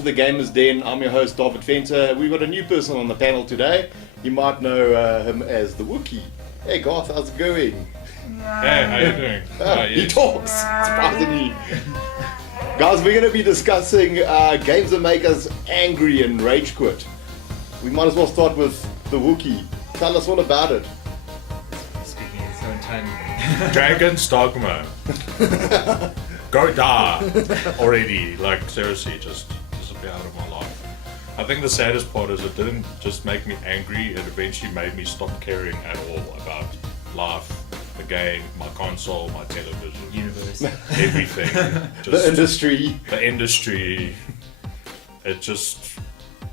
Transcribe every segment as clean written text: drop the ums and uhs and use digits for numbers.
to the Gamers Den. I'm your host, David Fenter. We've got a new person on the panel today. You might know him as the Wookiee. Hey Garth, how's it going? Hey, how you doing? He talks, surprisingly. Guys, we're going to be discussing games that make us angry and rage quit. We might as well start with the Wookiee. Tell us all about it. Speaking in his own tongue. Dragon's Dogma. Go die already. Like, seriously, just disappear out of my life. I think the saddest part is it didn't just make me angry, it eventually made me stop caring at all about life, the game, my console, my television, Universe. everything. The industry. The industry. It just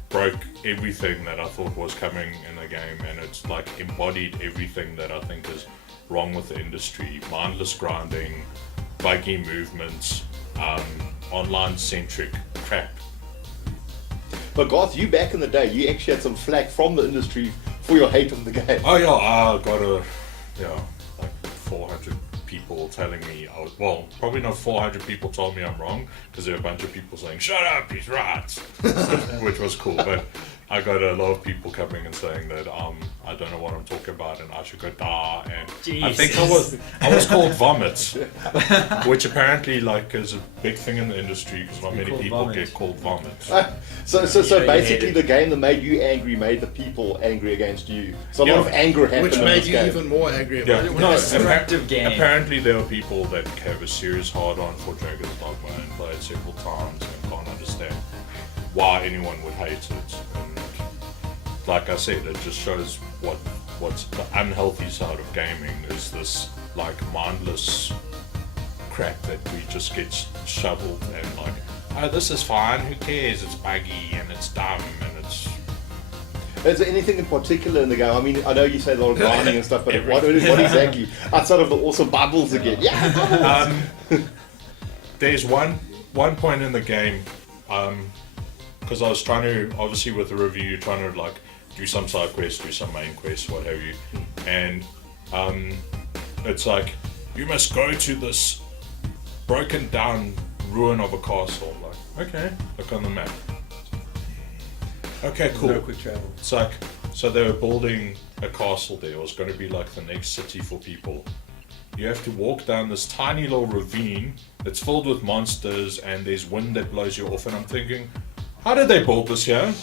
broke everything that I thought was coming in the game, and it's like embodied everything that I think is wrong with the industry. Mindless grinding, buggy movements, online centric crap. But Garth, you back in the day, you actually had some flack from the industry for your hate of the game. Oh yeah, I got like 400 people telling me well, probably not 400 people told me I'm wrong, because there were a bunch of people saying shut up, he's right, which was cool. But I got a lot of people coming and saying that I don't know what I'm talking about and I should go die, and I think I was called vomit, which apparently like is a big thing in the industry because not many people get called vomit. So basically the game that made you angry made the people angry against you. So a lot of anger happened Which in made this you game. even more angry Yeah, about it. no, destructive game. Apparently there are people that have a serious hard-on for Dragon's Dogma and play it several times and can't understand why anyone would hate it. And like I said, it just shows what's the unhealthy side of gaming is this like mindless crap that we just get shoveled and like, oh, this is fine, who cares, it's buggy and it's dumb and it's... Is there anything in particular in the game? I mean, I know you say a lot of grinding and stuff, but what exactly? Outside of the awesome bubbles again. Yeah, bubbles! There's one point in the game, because I was trying to, obviously with the review, trying to like do some side quests, do some main quests, what have you, and it's like, you must go to this broken down ruin of a castle. I'm like, okay, look on the map. Okay, cool. No quick travel. It's like, so they were building a castle there. It was going to be like the next city for people. You have to walk down this tiny little ravine that's filled with monsters and there's wind that blows you off, and I'm thinking, how did they build this here?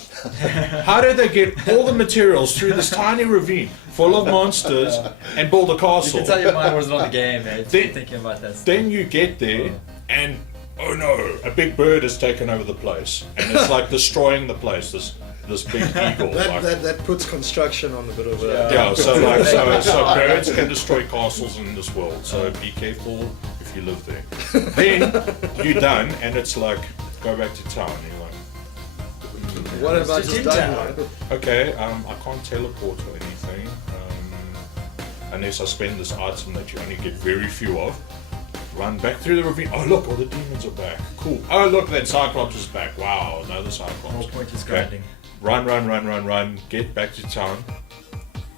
How did they get all the materials through this tiny ravine full of monsters and build a You castle? can tell your mind wasn't on the game, man. It's Then- thinking about that stuff. Then you get there and, oh no, a big bird has taken over the place and it's like destroying the place, this big eagle. like, That puts construction on a bit of a... Yeah, so birds can destroy castles in this world, so be careful if you live there. Then you're done, and it's like, go back to town. You're like, What about It's just in done? town. okay, I can't teleport or anything, unless I spend this item that you only get very few of. Run back through the ravine. Oh look, all the demons are back. Cool. Oh look, that Cyclops is back. Wow, another Cyclops. Whole point is Okay. grinding. Run, get back to town.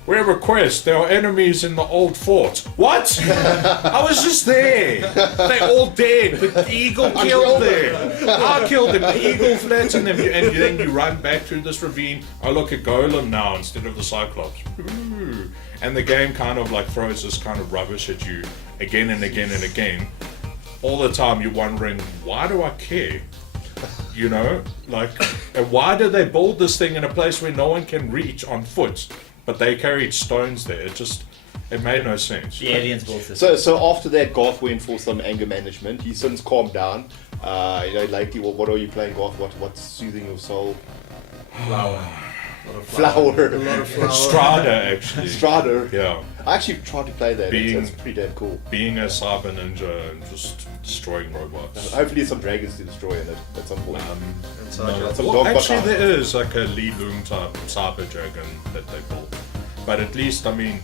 We have a quest, there are enemies in the old fort. What? I was just there. They're all dead, but the eagle killed them. I killed them, the eagle flattened them. And then you run back through this ravine. Oh look, a golem now instead of the Cyclops. Ooh. And the game kind of like throws this kind of rubbish at you again and again and again. All the time you're wondering, why do I care? You know, like, and why did they build this thing in a place where no one can reach on foot? But they carried stones there. It made no sense. The aliens built this. So after that, Garth went for some anger management. He's since calmed down. Lately, what are you playing, Garth? What's soothing your soul? Flower. Flower. A lot of flower. Strada, actually. Strada. Yeah. I actually tried to play that. It's pretty damn cool. Being a cyber ninja and just destroying robots. Hopefully, there's some dragons to destroy in it at some point. And so No. Some Well, dog actually, butt- there is like a Li Lung type cyber dragon that they built. But at least, I mean,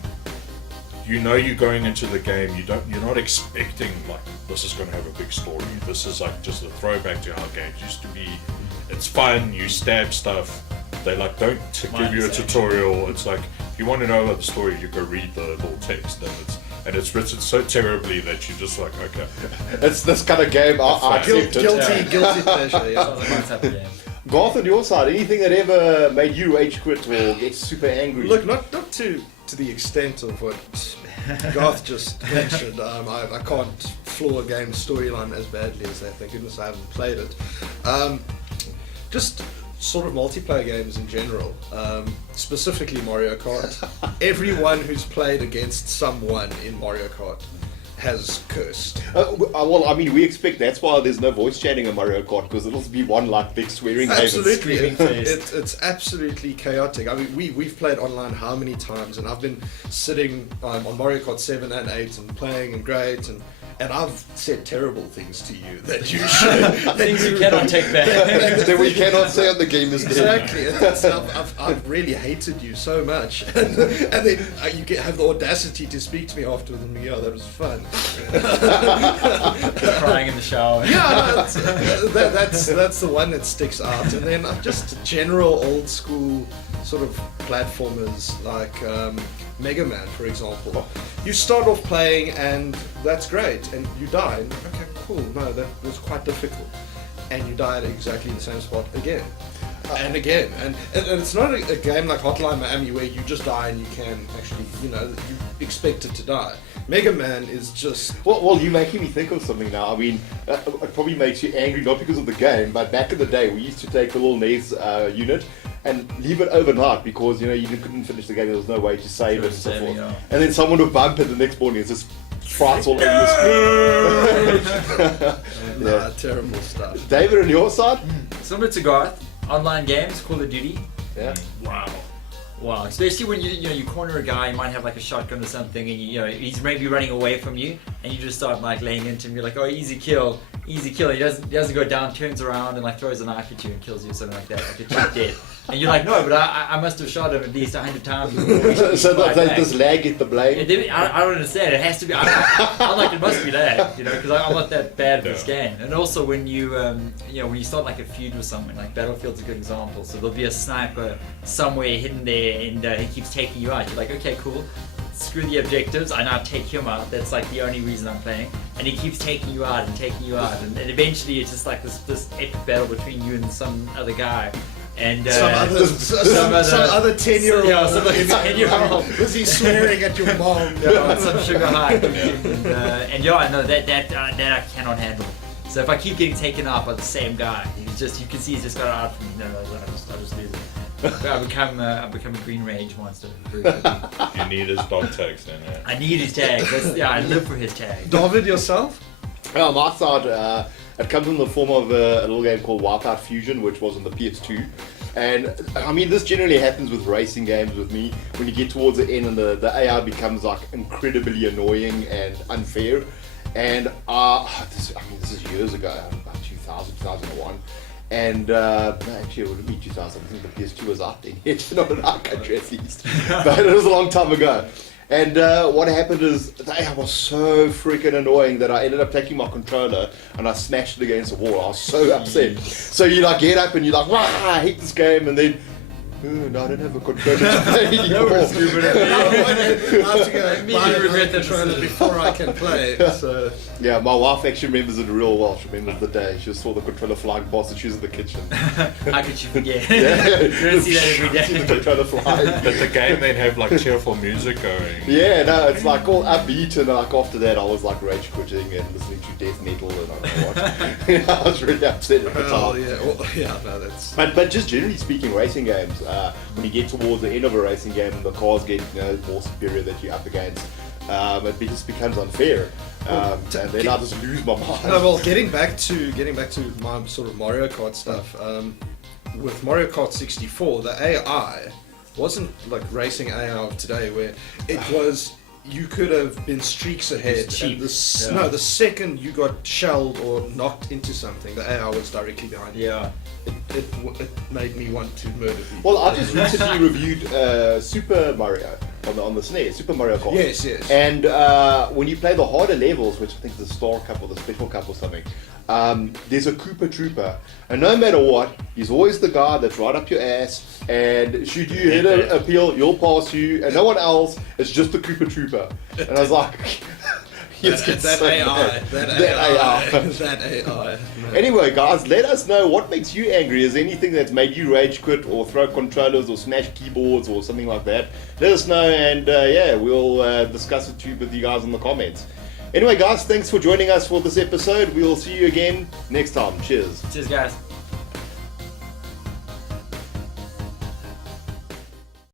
you know you're going into the game, you're not expecting like this is going to have a big story. This is like just a throwback to how games used to be. It's fun, you stab stuff. They like don't give you a tutorial. It's like if you want to know about the story, you go read the little text, and it's written so terribly that you just like, okay. It's this kind of game. I accept it. Guilty pleasure, yeah. Sounds like my type of game. Garth, on your side, anything that ever made you rage quit or get super angry? Look, not to the extent of what Garth just mentioned. I can't floor a game's storyline as badly as that. Thank goodness I haven't played it. Just sort of multiplayer games in general, specifically Mario Kart. Everyone who's played against someone in Mario Kart has cursed. Well, I mean, we expect that's why there's no voice chatting in Mario Kart, because it'll be one like big swearing Absolutely, Screaming it's absolutely chaotic. I mean, we've played online how many times, and I've been sitting on Mario Kart 7 and 8 and playing and great, and I've said terrible things to you that you should. Things you cannot take back. that we cannot say on the game is dead. Exactly. I've really hated you so much, and then you have the audacity to speak to me afterwards, and yeah, that was fun. Crying in the shower. Yeah, no, that's the one that sticks out. And then just general old school sort of platformers like Mega Man, for example. You start off playing and that's great, and you die. And, okay, cool. No, that was quite difficult, and you die at exactly the same spot again. And again, and it's not a game like Hotline Miami where you just die and you can actually, you expect it to die. Mega Man is just... Well, you're making me think of something now. I mean, it probably makes you angry, not because of the game, but back in the day, we used to take a little NES unit and leave it overnight because, you couldn't finish the game, there was no way to save it and so forth. Yeah. And then someone would bump it the next morning, it's just frights all over the screen. Nah, terrible stuff. David, on your side? Similar to Garth, online games, Call of Duty. Yeah. Wow, especially when you corner a guy, you might have like a shotgun or something, and he's maybe running away from you, and you just start like laying into him. You're like, oh, easy kill. He doesn't go down, turns around and like throws a knife at you and kills you, something like that, like a cheap dead. And you're like, no, but I must have shot him at least 100 times. So does lag get the blame? I don't understand. It has to be. I'm like, it must be lag, because I'm not that bad at this game. And also when when you start like a feud with someone, like Battlefield's a good example. So there'll be a sniper somewhere hidden there, and he keeps taking you out. You're like, okay, cool. Screw the objectives. I now take him out. That's like the only reason I'm playing. And he keeps taking you out, and eventually it's just like this epic battle between you and some other guy. And some other 10-year-old. Yeah, some other 10-year-old. Was he swearing at your mom? Yeah, some sugar high. And that I cannot handle. So if I keep getting taken out by the same guy, you can see he's just got out for me. No, I'll just lose it. I become a green rage monster. You need his dog tags then. Yeah. I need his tag. I live for his tag. David, yourself? Well, my side, it comes in the form of a little game called Wipeout Fusion, which was on the PS2. And I mean, this generally happens with racing games with me. When you get towards the end and the AI becomes like incredibly annoying and unfair. And this is years ago, about 2000, 2001. And actually, it would be 2000. I think the PS2 was out then. It's not in our country at least, but it was a long time ago. And what happened is the AI was so freaking annoying that I ended up taking my controller and I smashed it against the wall. I was so upset. So you like get up and you're like, wow, I hate this game, and then. No, I don't have a controller to play anymore. I have to go buy a controller before I can play. So. Yeah, my wife actually remembers it real well. She remembers the day she saw the controller flying past and she was in the kitchen. How could you forget? Yeah. You don't see that every day. See the controller flying. But the game then have like cheerful music going. Yeah, no, it's like all upbeat, and like after that I was like rage quitting and listening to death metal and I don't know what. I was really upset at the time. That's. But just generally speaking, racing games, when you get towards the end of a racing game and the cars get more superior that you're up against, it just becomes unfair. And then I just lose my mind. No, well, getting back to my sort of Mario Kart stuff. With Mario Kart 64, the AI wasn't like racing AI of today, where it was. You could have been streaks ahead. Cheap. No, the second you got shelled or knocked into something, the AI was directly behind you. Yeah. It made me want to murder people. Well, I just recently reviewed Super Mario on the SNES, Super Mario Kart. Yes. And when you play the harder levels, which I think is the Star Cup or the Special Cup or something, there's a Koopa Trooper, and no matter what, he's always the guy that's right up your ass, and should you hit a peel, he'll pass you, and no one else, it's just the Koopa Trooper. And I was like, Yes, that, it's that so AI, bad. that That AI, AI. that AI. man. Anyway, guys, let us know what makes you angry. Is there anything that's made you rage quit or throw controllers or smash keyboards or something like that? Let us know, and yeah, we'll discuss it with you guys in the comments. Anyway, guys, thanks for joining us for this episode. We'll see you again next time. Cheers. Cheers, guys.